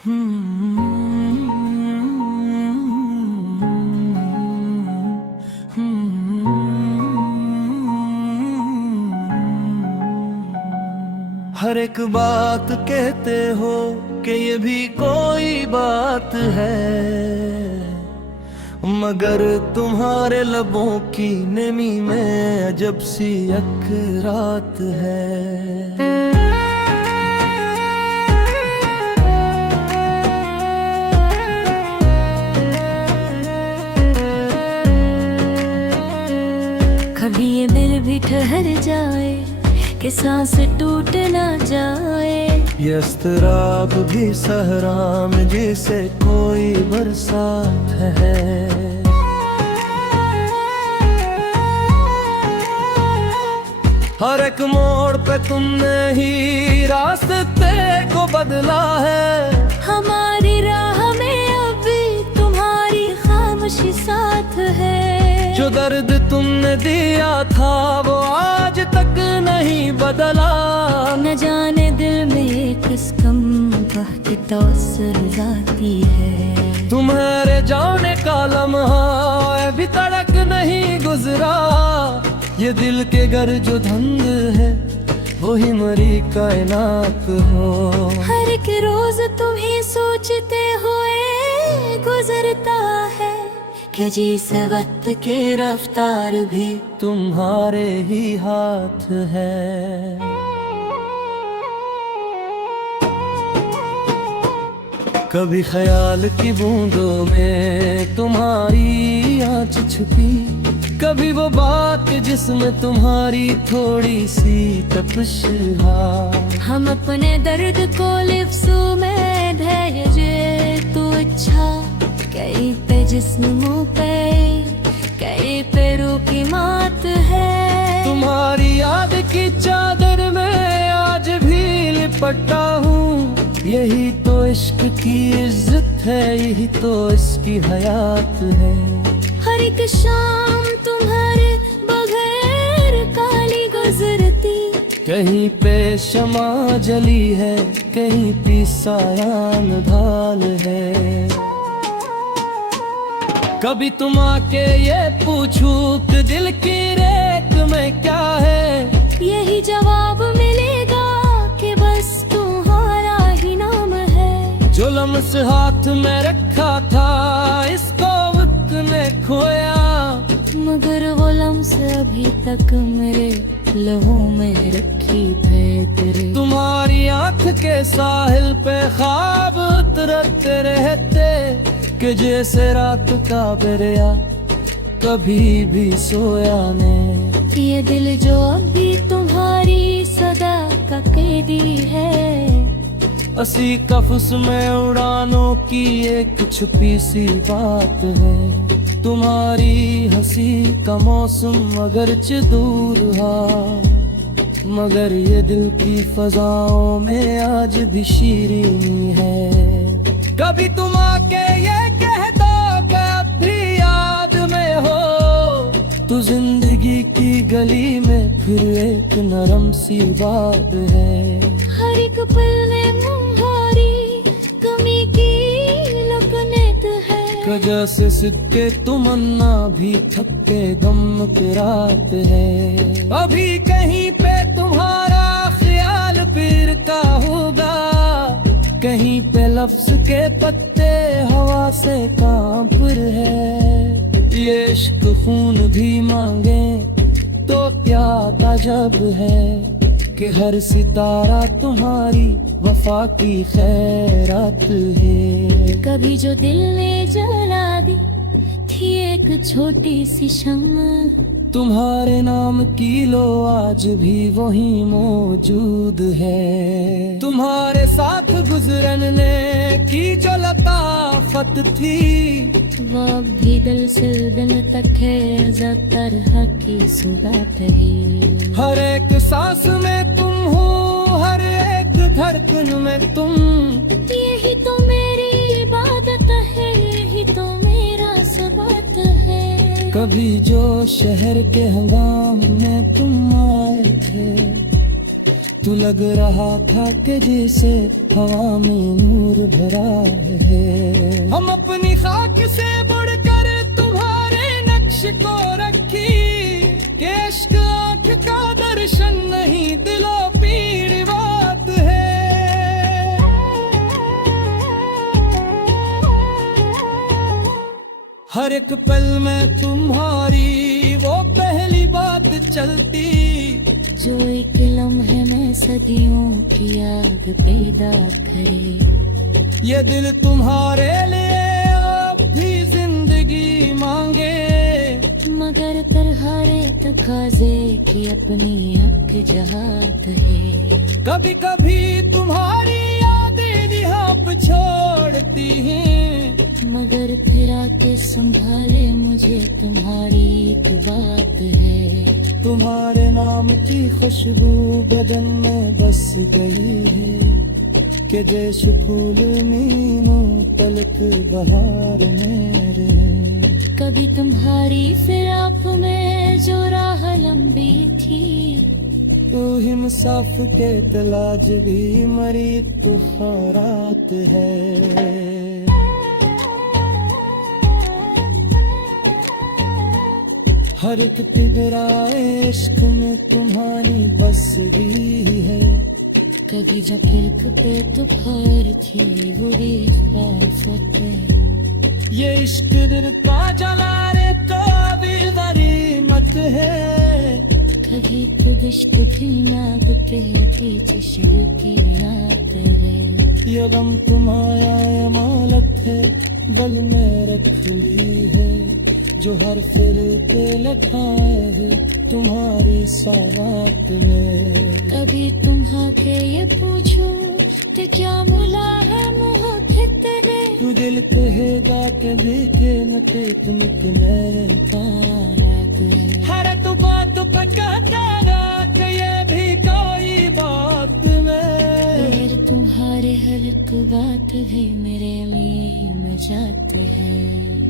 हर एक बात कहते हो कि ये भी कोई बात है, मगर तुम्हारे लबों की नमी में अजब सी यकरात है। कभी ये दिल भी ठहर जाए कि सांस टूट ना जाए, ये अस्तराब भी सहरा में जैसे कोई बरसात है। हर एक मोड़ पे तुमने ही रास्ते को बदला है, हमारी राह में अभी तुम्हारी खामोशी साथ है। जो दर्द तुमने दिया था वो आज तक नहीं बदला, न जाने दिल में किस कम की तवस्सुर जाती है। तुम्हारे जाने का लम्हा अभी तड़क नहीं गुजरा, ये दिल के घर जो धंध है वही मरी कायनात हो। हर एक रोज तुम्हें सोचते हुए गुजरता है कि जिस वक्त की रफ्तार भी तुम्हारे ही हाथ है। कभी ख्याल की बूंदों में तुम्हारी आँच छुपी, कभी वो बात जिसमें तुम्हारी थोड़ी सी तपिश है। हम अपने दर्द को लिफ्ज़ों में ढाए तू अच्छा, कहीं पे जिस्म मुँह पे कहीं पे रूह की मात है। तुम्हारी याद की चादर में आज भी लिपटा हूँ, यही तो इश्क की इज्जत है, यही तो इसकी हयात है। हर एक शाम तुम्हारे बगैर काली गुजरती, कहीं पे शमा जली है, कहीं पे सायान ढाल है। कभी तुम आके ये पूछूं कि दिल की रेत में क्या है, यही जवाब मिलेगा कि बस तुम्हारा ही नाम है। जो लम्स हाथ में रखा था इसको वक्त ने खोया, मगर वो लम्स अभी तक मेरे लहू में रखी थे तेरे। तुम्हारी आंख के साहिल पे ख्वाब उतरते रहते, कि जैसे रात का बेरिया कभी भी सोया ने। ये दिल जो अभी तुम्हारी सदा का कैदी है, असी कफ्स में उड़ानों की एक छुपी सी बात है। तुम्हारी हंसी का मौसम अगरचे दूर है, मगर ये दिल की फजाओं में आज भी शीरीनी है। कभी तुम आके ये कह दो कि अब भी याद में हो, तो जिंदगी की गली में फिर एक नरम सी बात है। हर एक पल में तुम्हारी कमी की लपनेत है, वजह से सिक्के तमन्ना भी थके गम के रात है। अभी कहीं पे तुम्हारा ख्याल पीर का होगा, कहीं पे लफ्ज के पत्ते हवा से कांप रहे हैं। ये इश्क खून भी मांगे तो क्या ताजब है, कि हर सितारा तुम्हारी वफा की खैरात है। कभी जो दिल ने जला दी थी एक छोटी सी शम्म, तुम्हारे नाम की लो आज भी वही मौजूद है। तुम्हारे साथ गुजरने की जो लताफत थी, वो भी दिल से दिल तक है तरह की सुबात है। हर एक सांस में तुम हो, हर एक धड़कन में तुम, यही तो मेरी इबादत है, यही तो मेरा सुबात है। कभी जो शहर के हंगाम में तुम आए थे, तू लग रहा था कि जैसे हवा में नूर भरा है। हम अपनी खाक से बढ़कर तुम्हारे नक्श को रखी, कि इश्क आँख का दर्शन नहीं दिलो पीर बात है। हर एक पल में तुम्हारी वो पहली बात चलती, जो एक लम्हे में सदियों की आग पैदा करे। ये दिल तुम्हारे लिए अब भी जिंदगी मांगे, मगर तरहारे तकाजे की अपनी हक जहात है। कभी कभी तुम्हारी यादें यहाँ छोड़ती हैं, मगर फिर आके संभाले मुझे तुम्हारी एक बात है। तुम्हारे नाम की खुशबू बदन में बस गई है, कि जैसे फूल नीमों तलक बहार मेरे। कभी तुम्हारी फिराक में जो राह लंबी थी, तू ही मुसाफिर के तलाज भी मरी तुफारात है। हर एक तेरा इश्क में तुम्हारी बस भी है। कभी जब इल्क पे तुफार थी वो रिफात है। ये इश्क दिल का जला रे तो भी गनीमत है। कभी तो इश्क भी नाक पे पीछे शुरू की रात है। ये गम तुम्हारा अमानत है, गल में रख ली है, जो हर फिर पे लखाए है तुम्हारी सावत में। कभी तुम्हारे ये पूछूं कि क्या मुला है मुँह तेरे, तू दिल कहेगा कि देखे न थे तुम किनारे बात है। हर तू बात पे कहता रहा कि ये भी कोई बात में। फिर तुम्हारे हर एक बात है मेरे लिए मजात है।